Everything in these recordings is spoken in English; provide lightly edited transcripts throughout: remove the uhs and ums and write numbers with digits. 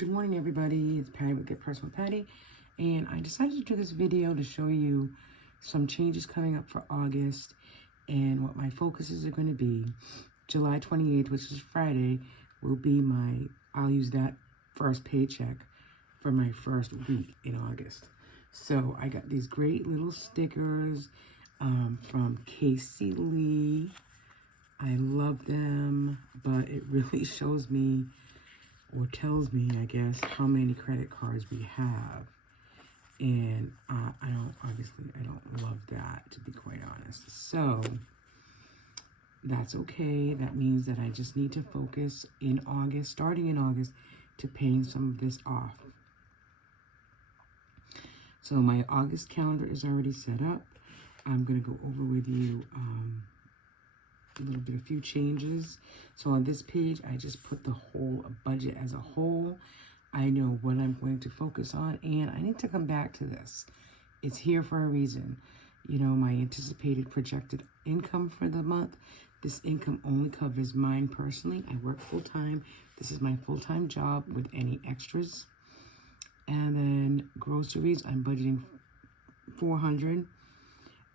Good morning, everybody. It's Patty with Get Personal Patty, and I decided to do this video to show you some changes coming up for August and what my focuses are going to be. July 28th, which is Friday, will be I'll use that first paycheck for my first week in August. So I got these great little stickers from Casey Lee. I love them, but it really shows me or tells me, I guess, how many credit cards we have. And I don't love that, to be quite honest. So that's okay. That means that I just need to focus in August, starting in August, to paying some of this off. So my August calendar is already set up. I'm going to go over with you a few changes. So on this page, I just put the whole budget as a whole. I know what I'm going to focus on, and I need to come back to this. It's here for a reason. You know, my anticipated projected income for the month. This income only covers mine personally. I work full-time. This is my full-time job with any extras. And then groceries, I'm budgeting $400.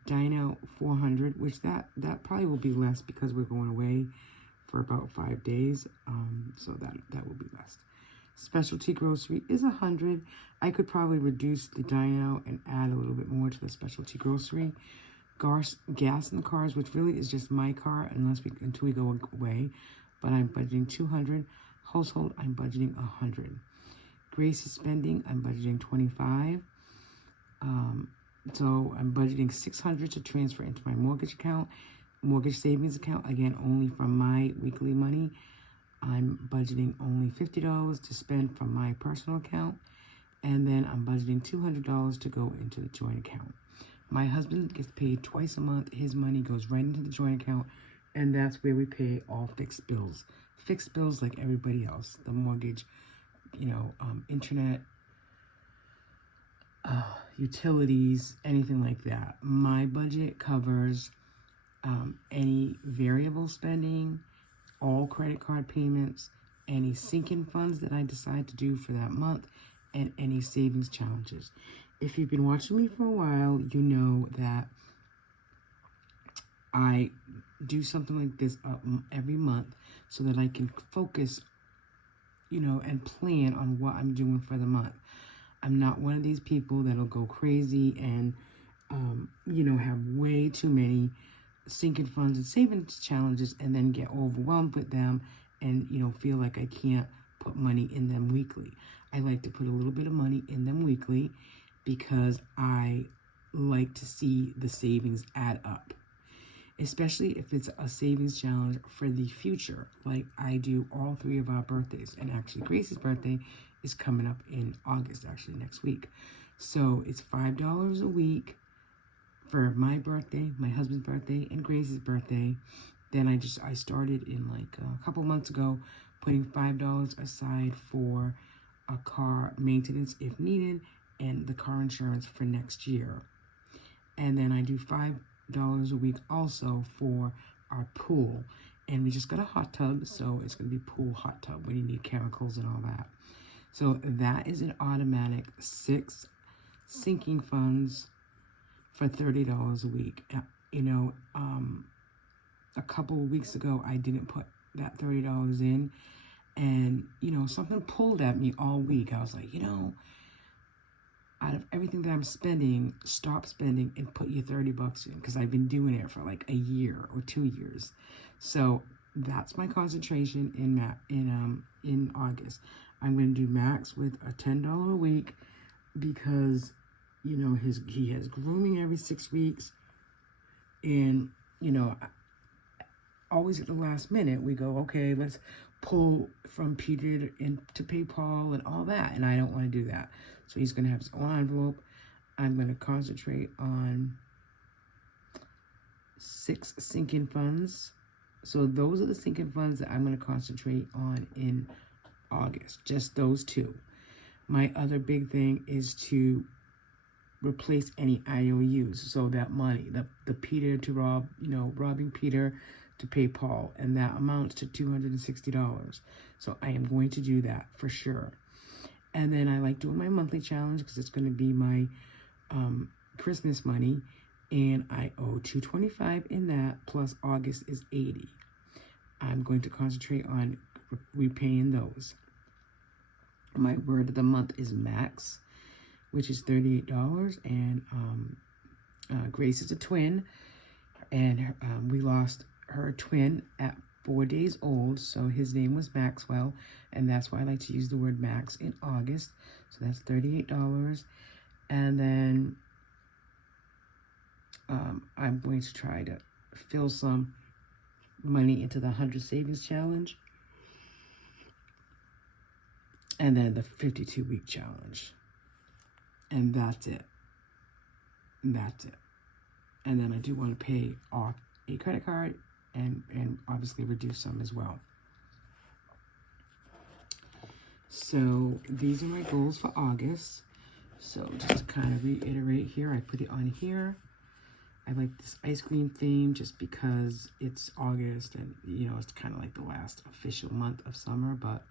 Dine out $400, which that probably will be less because we're going away for about 5 days. So that will be less. Specialty grocery is $100. I could probably reduce the dine out and add a little bit more to the specialty grocery. Gas in the cars, which really is just my car until we go away. But I'm budgeting $200. Household, I'm budgeting $100. Gracie's spending, I'm budgeting $25. So I'm budgeting $600 to transfer into my mortgage savings account, again, only from my weekly money. I'm budgeting only $50 to spend from my personal account, and then I'm budgeting $200 to go into the joint account. My husband gets paid twice a month. His money goes right into the joint account, and that's where we pay all fixed bills. Fixed bills like everybody else, the mortgage, internet, utilities, anything like that. My budget covers any variable spending, all credit card payments, any sinking funds that I decide to do for that month, and any savings challenges. If you've been watching me for a while, you know that I do something like this every month so that I can focus, and plan on what I'm doing for the month. I'm not one of these people that'll go crazy and, have way too many sinking funds and savings challenges and then get overwhelmed with them and, feel like I can't put money in them weekly. I like to put a little bit of money in them weekly because I like to see the savings add up, especially if it's a savings challenge for the future, like I do all 3 of our birthdays. And actually, Gracie's birthday is coming up in August, actually next week. So it's $5 a week for my birthday, my husband's birthday, and Gracie's birthday. Then I started in a couple months ago, putting $5 aside for a car maintenance if needed and the car insurance for next year. And then I do $5 a week also for our pool. And we just got a hot tub, so it's going to be pool hot tub when you need chemicals and all that. So that is an automatic 6 sinking funds for $30 a week. A couple of weeks ago, I didn't put that $30 in. And, something pulled at me all week. I was like, out of everything that I'm spending, stop spending and put your $30 in, because I've been doing it for like a year or 2 years. So that's my concentration in August. I'm going to do Max with a $10 a week because, he has grooming every 6 weeks. And, always at the last minute, we go, okay, let's pull from Peter to pay Paul and all that. And I don't want to do that. So he's going to have his own envelope. I'm going to concentrate on 6 sinking funds. So those are the sinking funds that I'm going to concentrate on in August. Just those 2. My other big thing is to replace any IOUs. So that money, the Peter to rob, robbing Peter to pay Paul, and that amounts to $260. So I am going to do that for sure. And then I like doing my monthly challenge because it's going to be my Christmas money. And I owe $225 in that, plus August is $80. I'm going to concentrate on repaying those. My word of the month is Max, which is $38. And Grace is a twin. And we lost her twin at 4 days old. So his name was Maxwell. And that's why I like to use the word Max in August. So that's $38. And then I'm going to try to fill some money into the 100 Savings Challenge. And then the 52-week challenge. And that's it. That's it. And then I do want to pay off a credit card and obviously reduce some as well. So these are my goals for August. So just to kind of reiterate here, I put it on here. I like this ice cream theme just because it's August and, you know, it's kind of like the last official month of summer. But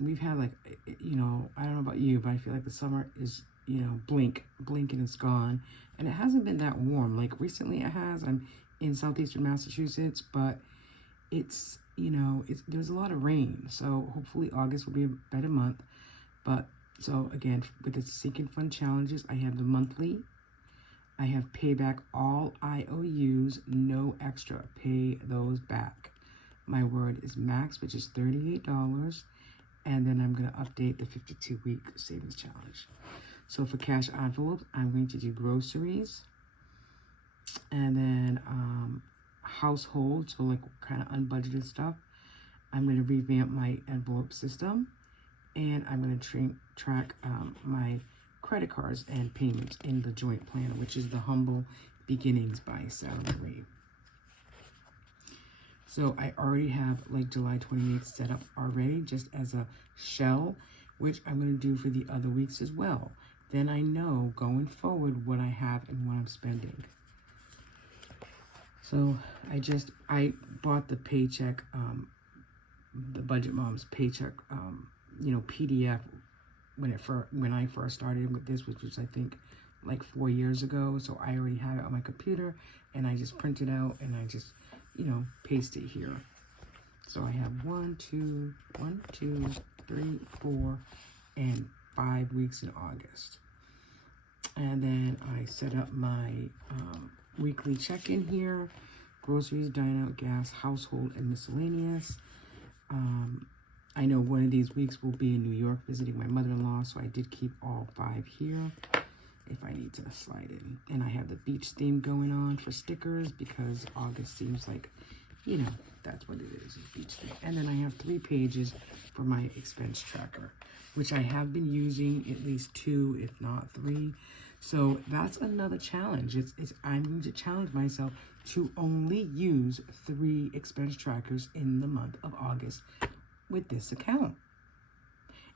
we've had like, you know, I don't know about you, but I feel like the summer is, you know, blink and it's gone. And it hasn't been that warm. Like recently it has. I'm in southeastern Massachusetts, but it's, you know, there's a lot of rain. So hopefully August will be a better month. But so again, with the Sinking Fund challenges, I have the monthly. I have payback all IOUs, no extra. Pay those back. My word is Max, which is $38. And then I'm going to update the 52-week savings challenge. So for cash envelopes, I'm going to do groceries. And then household, so like kind of unbudgeted stuff. I'm going to revamp my envelope system. And I'm going to track my credit cards and payments in the joint planner, which is the Humble Beginnings by Sarah Marie. So I already have like July 28th set up already just as a shell, which I'm going to do for the other weeks as well. Then I know going forward what I have and what I'm spending. So I bought the paycheck, the Budget Moms paycheck, you know, PDF when I first started with this, which was I think like 4 years ago. So I already have it on my computer and I just print it out and I just, you know, paste it here. So I have 1, 2, 3, 4, and 5 weeks in August. And then I set up my weekly check-in here: groceries, dine out, gas, household, and miscellaneous. I know one of these weeks will be in New York visiting my mother-in-law, so I did keep all 5 here if I need to slide in. And I have the beach theme going on for stickers because August seems like, you know, that's what it is beach theme. And then I have 3 pages for my expense tracker, which I have been using at least 2, if not 3. So that's another challenge. I'm going to challenge myself to only use 3 expense trackers in the month of August with this account.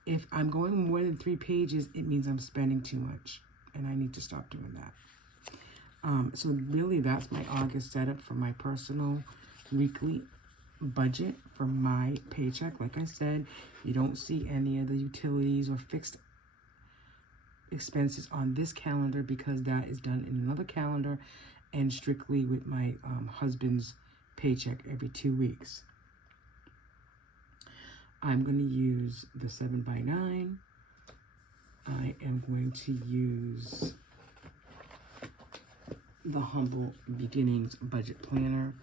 If I'm going more than 3 pages, it means I'm spending too much, and I need to stop doing that. So really, that's my August setup for my personal weekly budget for my paycheck. Like I said, you don't see any of the utilities or fixed expenses on this calendar because that is done in another calendar and strictly with my husband's paycheck every 2 weeks. I'm going to use the 7x9. I am going to use the Humble Beginnings Budget Planner.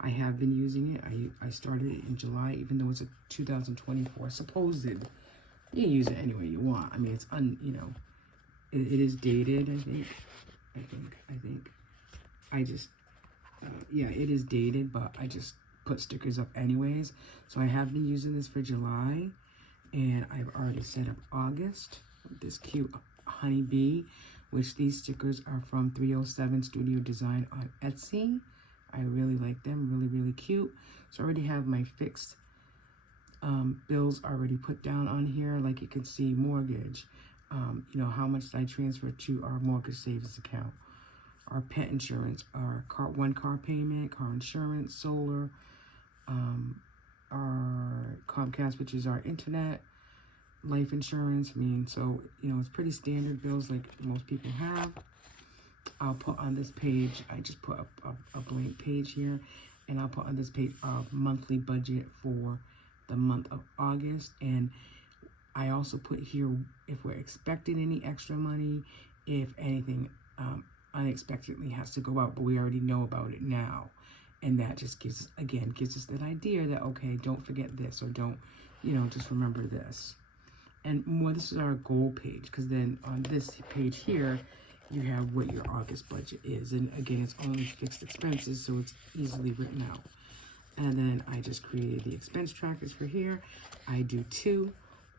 I have been using it. I started it in July, even though it's a 2024 supposed. You can use it any way you want. I mean, it's you know, it is dated. I think. Yeah, it is dated, but I just put stickers up anyways. So I have been using this for July, and I've already set up August with this cute honeybee, which these stickers are from 307 Studio Design on Etsy. I really like them, really cute. So I already have my fixed bills already put down on here. Like you can see, mortgage, you know, how much did I transfer to our mortgage savings account, our pet insurance, our one car payment, car insurance, solar, our Comcast, which is our internet, life insurance. I mean, so, you know, it's pretty standard bills like most people have. I'll put on this page, I just put a blank page here, and I'll put on this page a monthly budget for the month of August. And I also put here if we're expecting any extra money, if anything unexpectedly has to go out, but we already know about it now. And that just gives us that idea that, okay, don't forget this, or don't, you know, just remember this. And more, this is our goal page, because then on this page here, you have what your August budget is. And again, it's only fixed expenses, so it's easily written out. And then I just created the expense trackers for here. I do two,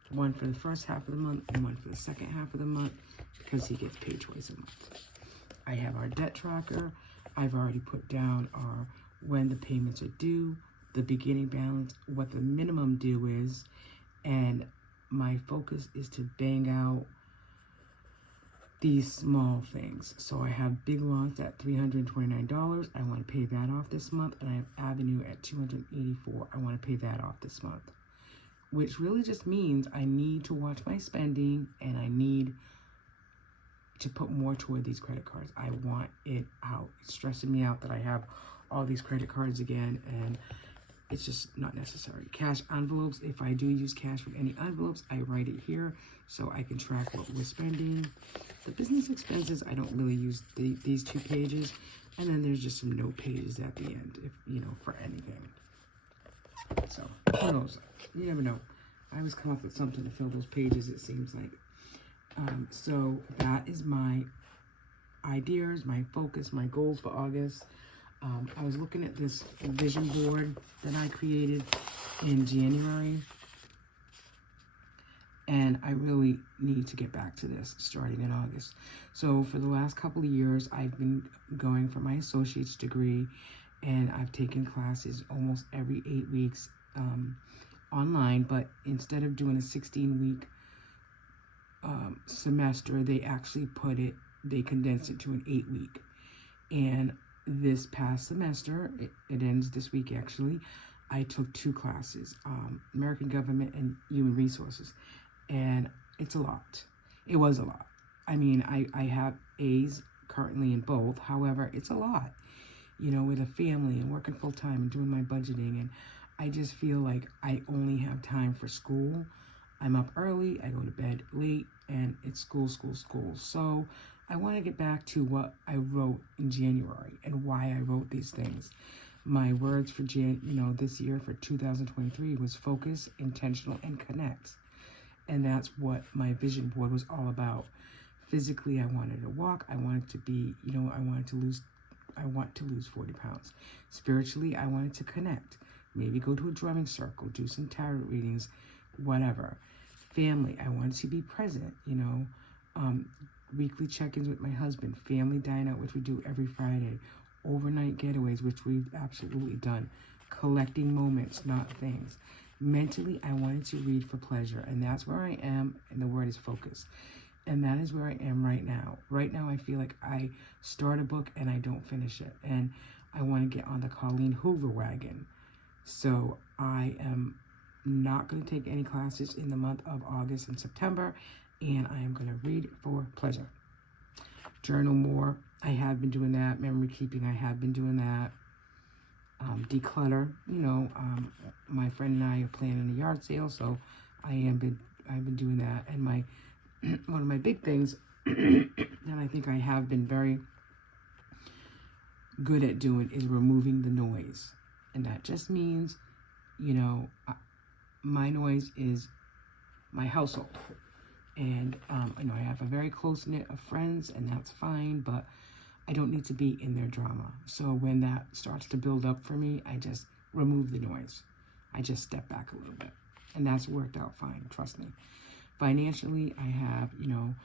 one for the first half of the month and one for the second half of the month, because he gets paid twice a month. I have our debt tracker. I've already put down our when the payments are due, the beginning balance, what the minimum due is, and my focus is to bang out these small things. So I have Big Lots at $329. I want to pay that off this month, and I have Avenue at $284. I want to pay that off this month, which really just means I need to watch my spending, and I need to put more toward these credit cards. I want it out. It's stressing me out that I have all these credit cards again, and it's just not necessary. Cash envelopes, if I do use cash from any envelopes, I write it here so I can track what we're spending. The business expenses, I don't really use these two pages. And then there's just some note pages at the end, if you know, for anything. So, who knows? You never know. I always come up with something to fill those pages, it seems like. So that is my ideas, my focus, my goals for August. I was looking at this vision board that I created in January, and I really need to get back to this starting in August. So for the last couple of years, I've been going for my associate's degree, and I've taken classes almost every 8 weeks online, but instead of doing a 16-week semester, they actually they condensed it to an 8-week. And this past semester, it ends this week actually, I took 2 classes, American Government and Human Resources, and it's a lot. It was a lot. I mean, I have A's currently in both. However, it's a lot, you know, with a family and working full time and doing my budgeting, and I just feel like I only have time for school. I'm up early, I go to bed late, and it's school. So I want to get back to what I wrote in January and why I wrote these things. My words for this year for 2023 was focus, intentional, and connect. And that's what my vision board was all about. Physically, I wanted to walk. I wanted to be, I want to lose 40 pounds. Spiritually, I wanted to connect. Maybe go to a drumming circle, do some tarot readings, whatever. Family, I wanted to be present, weekly check-ins with my husband, family dine out, which we do every Friday, overnight getaways, which we've absolutely done, collecting moments, not things. Mentally, I wanted to read for pleasure, and that's where I am, and the word is focus. And that is where I am right now. Right now, I feel like I start a book and I don't finish it, and I want to get on the Colleen Hoover wagon. So I am not going to take any classes in the month of August and September, and I am going to read for pleasure. Journal more. I have been doing that. Memory keeping. I have been doing that. Declutter. My friend and I are planning a yard sale, so I've been doing that. And one of my big things that I think I have been very good at doing is removing the noise, and that just means, my noise is my household. And, I have a very close knit of friends, and that's fine, but I don't need to be in their drama. So when that starts to build up for me, I just remove the noise. I just step back a little bit, and that's worked out fine. Trust me. Financially, I have, and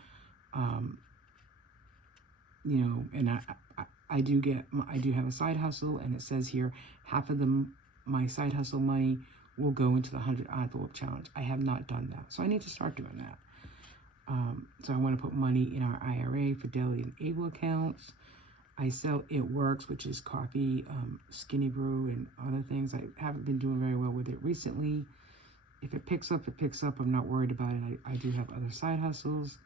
I do have a side hustle, and it says here, half of my side hustle money will go into the 100 envelope challenge. I have not done that, so I need to start doing that. So I want to put money in our IRA, Fidelity, and Able accounts. I sell It Works, which is coffee, Skinny Brew, and other things. I haven't been doing very well with it recently. if it picks up, it picks up. I'm not worried about it. I do have other side hustles,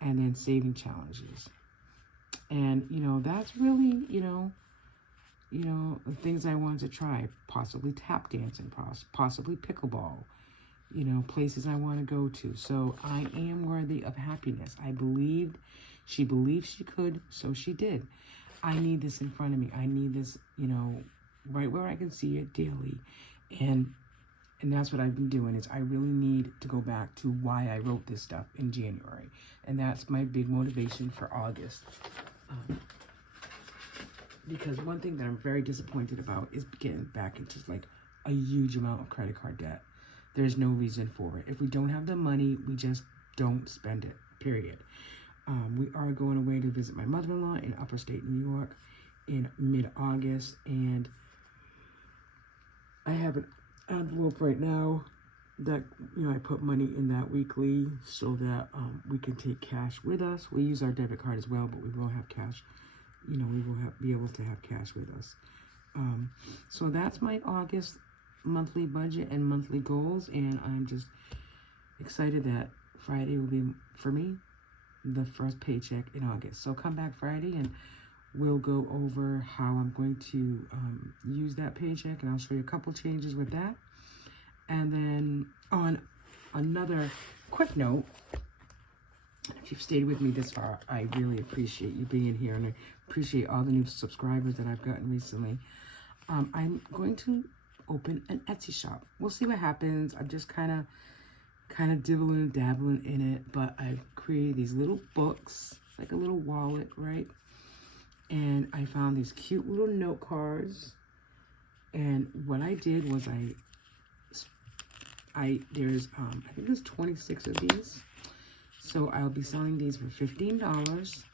and then saving challenges. And, you know, that's really, the things I wanted to try, possibly tap dancing, possibly pickleball, places I want to go to. So I am worthy of happiness. She believed she could, so she did. I need this in front of me. I need this, right where I can see it daily. And that's what I've been doing, is I really need to go back to why I wrote this stuff in January. And that's my big motivation for August. Because one thing that I'm very disappointed about is getting back into like a huge amount of credit card debt. There's no reason for it. If we don't have the money, we just don't spend it, period. We are going away to visit my mother-in-law in upper state New York in mid-August. And I have an envelope right now that, I put money in that weekly so that we can take cash with us. We use our debit card as well, but we will have cash. We will be able to have cash with us. So that's my August monthly budget and monthly goals, and I'm just excited that Friday will be, for me, the first paycheck in August. So come back Friday and we'll go over how I'm going to use that paycheck, and I'll show you a couple changes with that. And then on another quick note, if you've stayed with me this far, I really appreciate you being here, and I appreciate all the new subscribers that I've gotten recently. I'm going to open an Etsy shop. We'll see what happens. I'm just kind of dibbling and dabbling in it, but I've created these little books, like a little wallet, right? And I found these cute little note cards. And what I did was I think there's 26 of these. So I'll be selling these for $15.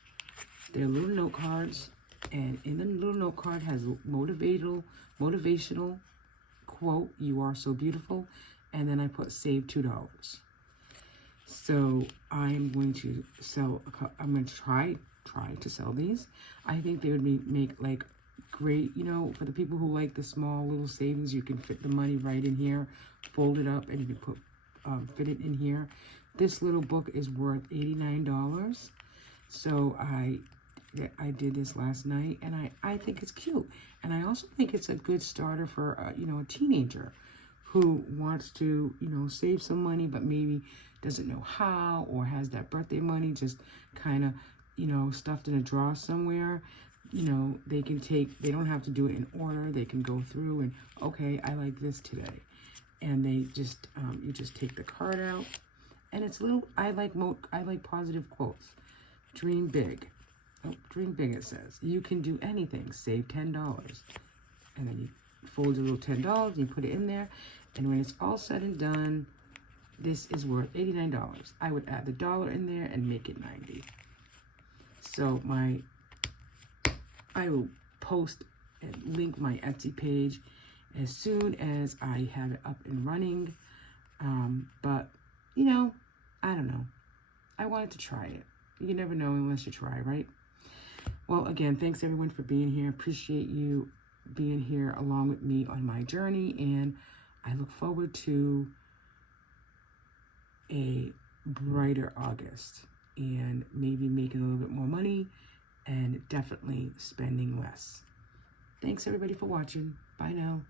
They're little note cards, and in the little note card has a motivational quote, "You are so beautiful," and then I put save $2. So I'm going to sell. I'm going to try to sell these. I think they would make like great, for the people who like the small little savings. You can fit the money right in here, fold it up, and you can put fit it in here. This little book is worth $89. So I did this last night, and I think it's cute. And I also think it's a good starter for, a teenager who wants to, save some money, but maybe doesn't know how, or has that birthday money just kind of, stuffed in a drawer somewhere. They don't have to do it in order. They can go through and, okay, I like this today. And they just, you just take the card out. And it's little, I like positive quotes. Dream big. Oh, dream big, it says. You can do anything. Save $10. And then you fold your little $10 and you put it in there. And when it's all said and done, this is worth $89. I would add the dollar in there and make it $90. So I will post and link my Etsy page as soon as I have it up and running. But, I don't know. I wanted to try it. You never know unless you try, right? Well, again, thanks everyone for being here. Appreciate you being here along with me on my journey, and I look forward to a brighter August and maybe making a little bit more money and definitely spending less. Thanks everybody for watching. Bye now.